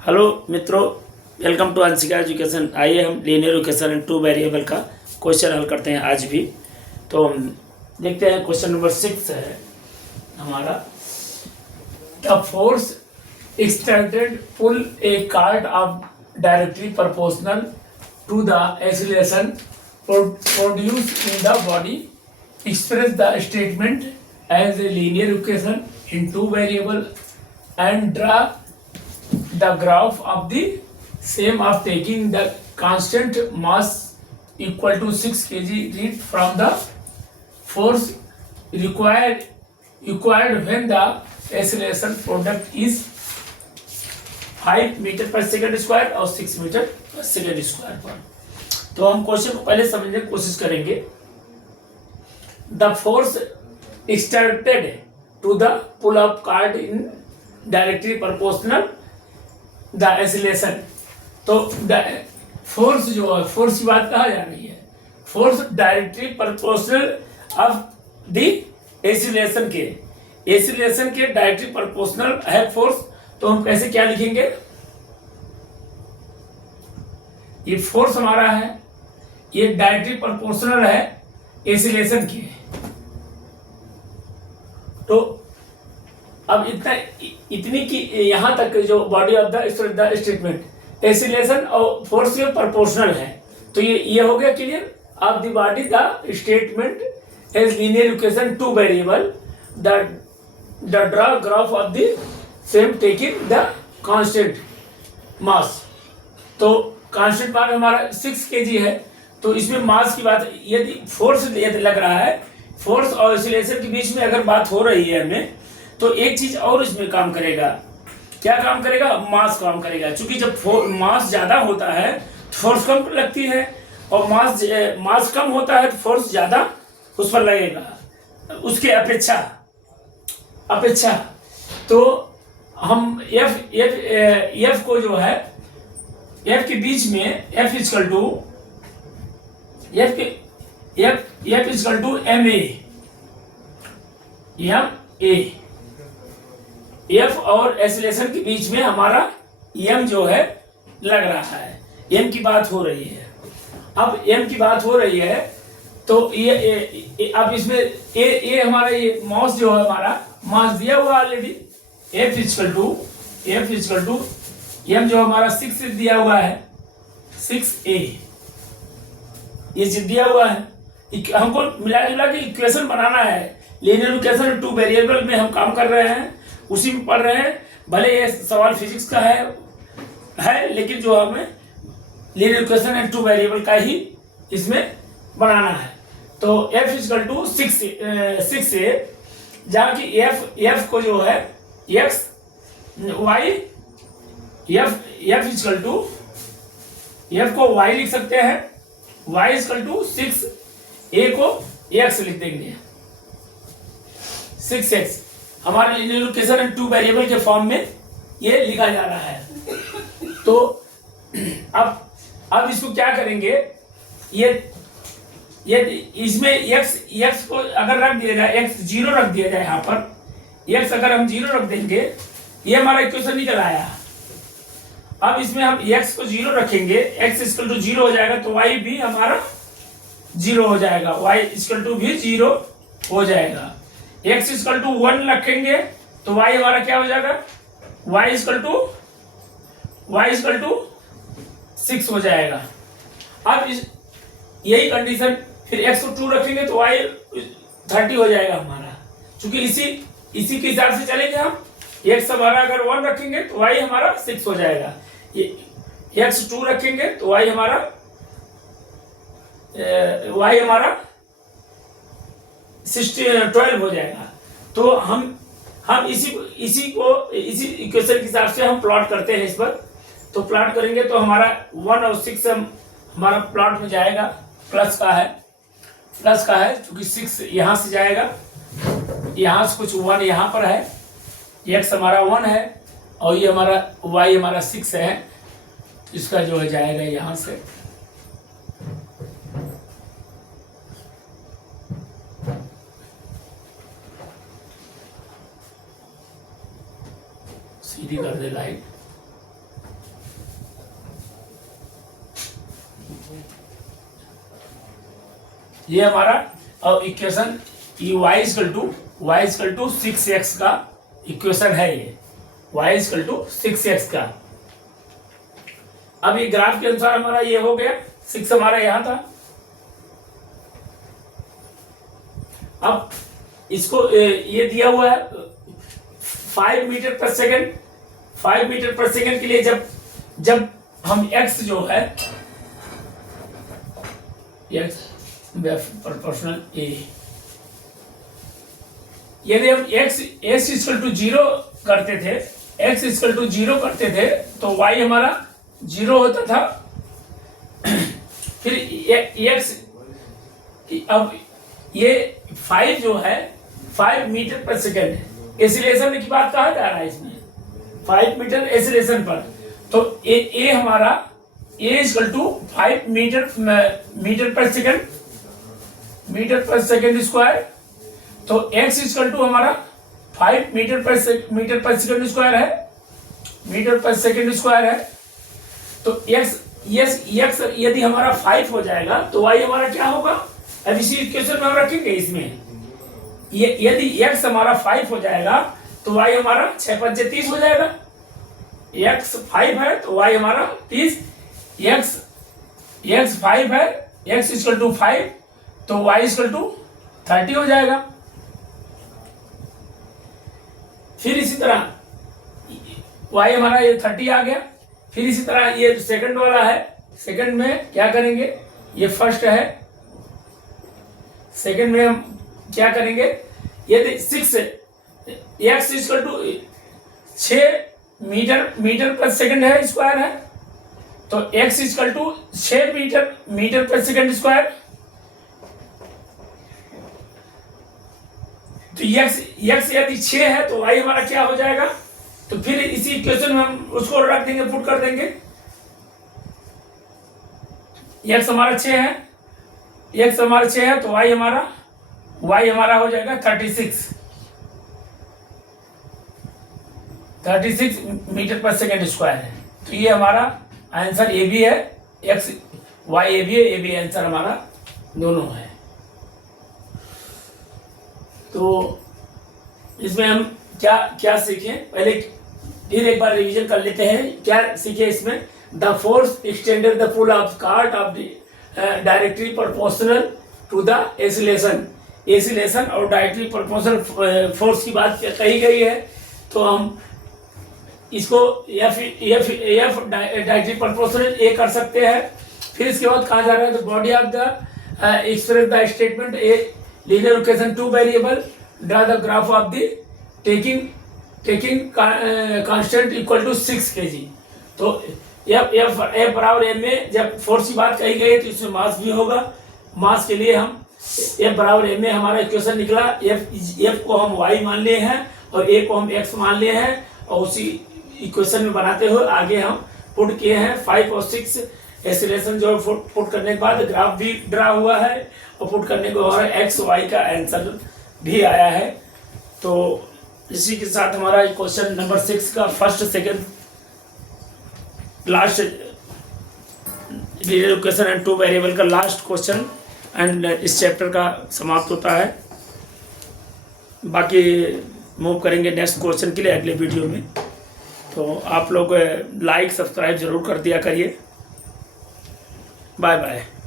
Hello मित्रों, welcome to Anshika education. आइए हम linear equation and two variable का क्वेश्चन हल करते हैं आज भी। तो हम देखते हैं क्वेश्चन नंबर 6 है हमारा। The force extended pull a cart off directly proportional to the acceleration produce in the body express the statement as a linear equation in two variable and draw the graph of the same of taking the constant mass equal to 6 kg read from the force required when the acceleration product is 5 metre पर second square और 6 metre पर second square पर। तो हम question को पहले समझने की कोशिश करेंगे। The force exerted to the pull up card in directly proportional the acceleration. तो फोर्स जो है, फोर्स की बात कहा जा रही है, force directly proportional of the acceleration के डायरेक्टली प्रोपोर्शनल है फोर्स। तो हम कैसे क्या लिखेंगे, ये फोर्स हमारा है, ये डायरेक्टली प्रोपोर्शनल है एक्सीलरेशन के। तो अब इतनी की यहाँ तक जो body of the statement acceleration और फोर्स के प्रोपोर्शनल है। तो ये हो गया clear. Of the body the statement as linear equation two variable the draw graph of the same taking the constant mass. तो कांस्टेंट मास हमारा 6 kg है। तो इसमें मास की बात, यदि फोर्स लग रहा है, फोर्स और एक्सीलरेशन के बीच में अगर बात हो रही है हमें, तो एक चीज और इसमें काम करेगा। क्या काम करेगा? मास काम करेगा। क्योंकि जब मास ज्यादा होता है तो फोर्स कम लगती है, और मास कम होता है तो फोर्स ज्यादा उस पर लगेगा उसके अपेक्षा। तो हम एफ को जो है, एफ के बीच में F equal to M A, F और एक्सीलरेशन के बीच में हमारा एम जो है लग रहा है। एम की बात हो रही है। अब एम की बात हो रही है तो ये अब इसमें ए हमारा ये मास जो है, हमारा मास दिया हुआ already. F equal to M जो हमारा 6 दिया हुआ है, 6a ये चीज दिया हुआ है। हमको मिला जुला के इक्वेशन बनाना है। लीनियर इक्वेशन टू वेरिएबल में हम काम कर रहे हैं, उसी में पढ़ रहे हैं। भले ये सवाल फिजिक्स का है लेकिन जो हमें linear equation and two variable का ही इसमें बनाना है। तो f इक्वल टू 6a, जहाँ की f को जो है x y, f equal to f को y लिख सकते हैं, y इक्वल टू 6, a को x लिख देंगे, 6x। हमारे linear equation and two variable के फॉर्म में ये लिखा जा रहा है। तो अब इसको क्या करेंगे, ये इसमें x को अगर रख दिया जाए, x 0 रख दिया जाए, यहाँ पर x अगर हम 0 रख देंगे, ये हमारा इक्वेशन निकल आया। अब इसमें हम x को 0 रखेंगे, x इक्वल टू 0 हो जाएगा, तो y भी हमारा 0 हो जाएगा, y इक्वल टू भी 0 हो जाएगा। x इक्वल टू 1 रखेंगे तो y हमारा क्या हो जाएगा, y इक्वल टू 6 हो जाएगा। अब यही कंडीशन, फिर x को 2 रखेंगे तो y 30 हो जाएगा हमारा। क्योंकि इसी के हिसाब से चलेंगे हम। x हमारा अगर 1 रखेंगे तो y हमारा 6 हो जाएगा, x 2 रखेंगे तो y हमारा 12 हो जाएगा। तो हम इसी इक्वेशन के हिसाब से हम प्लॉट करते हैं इस पर। तो प्लॉट करेंगे तो हमारा 1 और 6 हमारा प्लॉट में जाएगा, प्लस का है क्योंकि 6 यहाँ से जाएगा, यहाँ से कुछ 1 यहाँ पर है, x हमारा 1 है और ये हमारा y हमारा 6 है, इसका जो है जाएगा यहाँ से। सीधी कर दे लाइट। ये हमारा equation y equal to 6x का इक्वेशन है। ये y इक्वल टू 6x का। अब ये ग्राफ के अनुसार हमारा ये हो गया, 6 हमारा यहां था। अब इसको ये दिया हुआ है 5 मीटर पर सेकंड। 5 मीटर पर सेकंड के लिए जब हम x जो है x प्रोपोर्शनल a, यदि हम x इक्वल टू 0 करते थे, x इक्वल टू 0 करते थे तो y हमारा 0 होता था। फिर x, अब ये 5 जो है 5 मीटर पर सेकंड एसिलेशन की बात कहा जा रहा है इसमें, 5 मीटर एसिलेशन पर। तो ए हमारा a इक्वल टू 5 मीटर पर सेकंड स्क्वायर। तो x इक्वल टू हमारा 5 मीटर पर सेकंड स्क्वायर है, मीटर पर सेकंड स्क्वायर है। तो x यदि हमारा 5 हो जाएगा तो y हमारा क्या होगा? अब इसी इक्वेशन में हम रखेंगे इसमें, यदि x हमारा 5 हो जाएगा तो y हमारा 6 5 30 हो जाएगा। x 5 है तो y हमारा 30, x 5 है, x इक्वल टू 5 तो y इक्वल टू 30 हो जाएगा। फिर इसी तरह y हमारा ये 30 आ गया। फिर इसी तरह ये सेकंड वाला है, सेकंड में क्या करेंगे? ये फर्स्ट है, सेकंड में हम क्या करेंगे? यदि 6 x इक्वल टू 6 मीटर पर सेकंड है स्क्वायर है, तो x इक्वल टू 6 मीटर पर सेकंड स्क्वायर। तो x यदि 6 है तो y हमारा क्या हो जाएगा? तो फिर इसी इक्वेशन में हम उसको रख देंगे, पुट कर देंगे। x हमारा 6 है, x हमारा 6 है तो y हमारा हो जाएगा 36 मीटर पर सेकंड स्क्वायर है। तो ये हमारा आंसर ए भी है, x y ए भी है, ए भी आंसर हमारा दोनों है। तो इसमें हम क्या सीखे, पहले फिर एक बार रिवीजन कर लेते हैं। क्या सीखे इसमें? The force extended the pull of cart of the directly proportional to the acceleration और डायरेक्टली प्रोपोर्शनल फोर्स की बात कही गई है। तो हम इसको एफ डायरेक्टली प्रोपोर्शनल ए कर सकते हैं। फिर इसके बाद कहा जा रहा है the body of the express the statement a linear equation 2 variable, draw the graph of the taking constant equal to 6 kg। तो एफ बराबर एम में जब फोर्स की बात कही गई तो इसमें मास भी होगा। मास के लिए हम एफ बराबर एम में हमारा इक्वेशन निकला। एफ को हम y मान लिए हैं और ए को हम x मान लिए हैं, और उसी इक्वेशन में बनाते हुए आगे हम पुट किए हैं 5 और 6 एसिलेशन जो पुट करने के बाद ग्राफ भी ड्रा हुआ है, और पुट करने को हमारा x y का आंसर भी आया है। तो इसी के साथ हमारा क्वेश्चन नंबर 6 का first second last linear equation and 2 variable का लास्ट क्वेश्चन एंड इस चैप्टर का समाप्त होता है। बाकी मूव करेंगे नेक्स्ट क्वेश्चन के लिए अगले वीडियो में। तो आप लोग लाइक सब्सक्राइब जरूर कर दिया करिए। Bye bye.